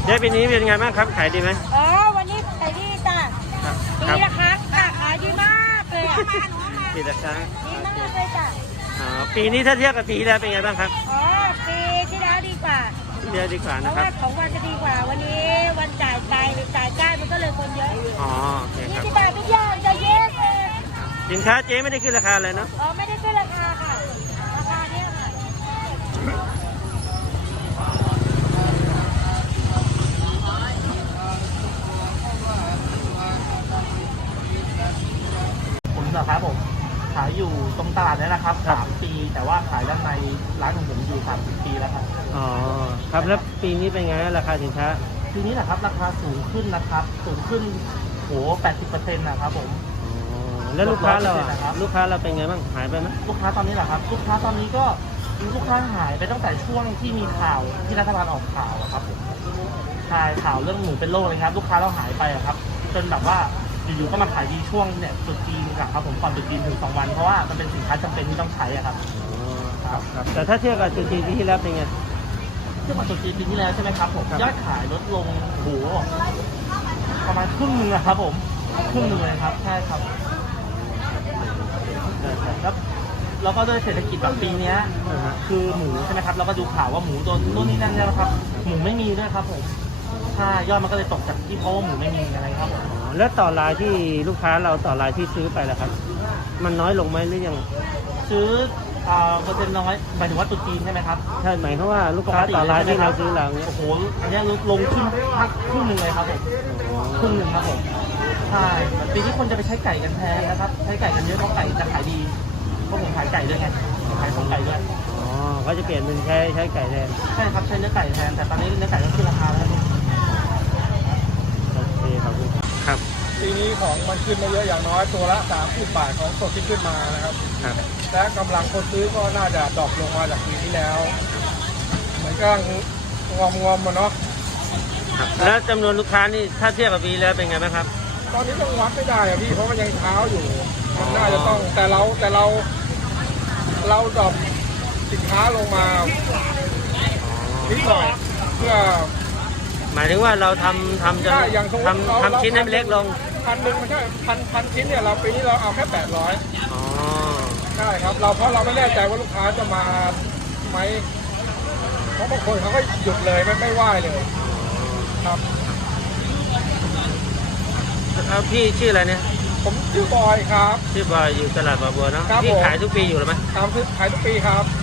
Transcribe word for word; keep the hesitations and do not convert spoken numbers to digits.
เจ๊ปีนี้เป็นไงบ้างครับขายดีไหมอ๋อวันนี้ขายดีจ้ะปีละครั้งค่ะขายดีมากเลยอ่ะปีละครั้งดีมากเลยจ้ะอ๋อปีนี้ถ้าเทียบกับปีที่แล้วเป็นไงบ้างครับอ๋อปีที่แล้วดีกว่าปีที่แล้วดีกว่าเพนะครับราะว่าของวันจะดีกว่าวันนี้วันจ่ายจ่ายจ่ายจ่ายมันก็เลยคนเยอะอ๋อโอเคครับยี่สิบบาททุกอย่างจะเยอะเลยสินค้าเจ๊ไม่ได้ขึ้นราคาเลยเนาะอ๋อไม่ได้ขึ้นราคาค่ะราคาเนี้ยค่ะผมเหรอครับผมขายอยู่ตรงตลาดนี่นะครับสามปีแต่ว่าขายด้านในร้านของผมอยู่สามสิบปีแล้วครับอ๋อครับแล้วปีนี้เป็นไงราคาสินค้าปีนี้แหละครับราคาสูงขึ้นนะครับสูงขึ้นโหแปดสิบเปอร์เซ็นต์นะครับผมแล้วลูกค้าเราลูกค้าเราเป็นไงบ้างหายไปไหมลูกค้าตอนนี้แหละครับลูกค้าตอนนี้ก็ลูกค้าหายไปตั้งแต่ช่วงที่มีข่าวที่รัฐบาลออกข่าวครับผมใช่ข่าวเรื่องหมูเป็นโรคเลยครับลูกค้าเราหายไปครับจนแบบว่าอยู่ๆก็มาขายดีช่วงเนี่ยจุดจีนครับผมก่อนจุดจีนถึงสองวันเพราะว่ามันเป็นสินค้าจำเป็นที่ต้องใช้ครับครับครับแต่ถ้าเทียบกับจุดจีนที่แล้วเป็นไงเทียบกับจุดจีนปีที่แล้วใช่ไหมครับผมยอดขายลดลงโหประมาณครึ่งนึงนะครับผมครึ่งนึงเลยครับใช่ครับแล้วแล้วก็ด้วยเศรษฐกิจแบบปีนี้คือหมูใช่ไหมครับเราก็ดูข่าวว่าหมูโดนนู่นนี่นั่นแล้วครับหมูไม่มีด้วยครับผมใช่ยอดมันก็เลยตกจากที่เพราะว่าหมูไม่มีอะไรครับผมแล้วต่อรายที่ลูกค้าเราต่อรายที่ซื้อไปแล้วครับมันน้อยลงไหมหรือยังซื้อเปอร์เซ็นต์น้อยหมายถึงว่าตุจีนใช่ไหมครับใช่หมายเพราะว่าลูกค้าต่อรายที่เราซื้อเราเนี่ยโอ้โหอันนี้ลงขึ้นพักครึ่งหนึ่งเลยครับผมครึ่งหนึ่งครับผมใช่ปีนี้คนจะไปใช้ไก่กันแทนนะครับใช้ไก่กันเยอะเพราะไก่จะขายดีเพราะผมขายไก่ด้วยไงขายของไก่ด้วยอ๋อก็จะเปลี่ยนเป็นใช้ใช้ไก่แทนใช่ครับใช้เนื้อไก่แทนแต่ตอนนี้เนื้อไก่ก็ขึ้นราคาแล้วโอเคครับครับปีนี้ของมันขึ้นมาเยอะอย่างน้อยตัวละสามสิบบาทของสดที่ขึ้นมานะครับและกำลังคนซื้อก็น่าจะดรอปลงมาจากปีที่แล้วเหมือนกับงอมงอมมาเนาะแล้วจำนวนลูกค้านี่ถ้าเทียบกับปีแล้วเป็นไงไหมครับตอนนี้ต้องวัดไม่ได้อะพี่เพราะมันยังเช้าอยู่มันน่าจะต้องแต่เราแต่เราเราดรอปสินค้าลงมานิดหน่อยเพื่อหมายถึงว่าเราทำทำจะทำทำชิ้นให้มันเล็กลงพันหนึ่งไม่ใช่พันพันชิ้นเนี่ยเราปีนี้เราเอาแค่แปดร้อยอ๋อใช่ครับเราเพราะเราไม่แน่ใจว่าลูกค้าจะมาไหมเพราะบางคนเขาก็หยุดเลยไม่ไม่ไหวเลยครับแล้วพี่ชื่ออะไรเนี่ยผมชื่อบอยครับชื่อบอยอยู่ตลาดบางบัวเนาะพี่ขายทุกปีอยู่หรือไหมครับขายทุกปีครับ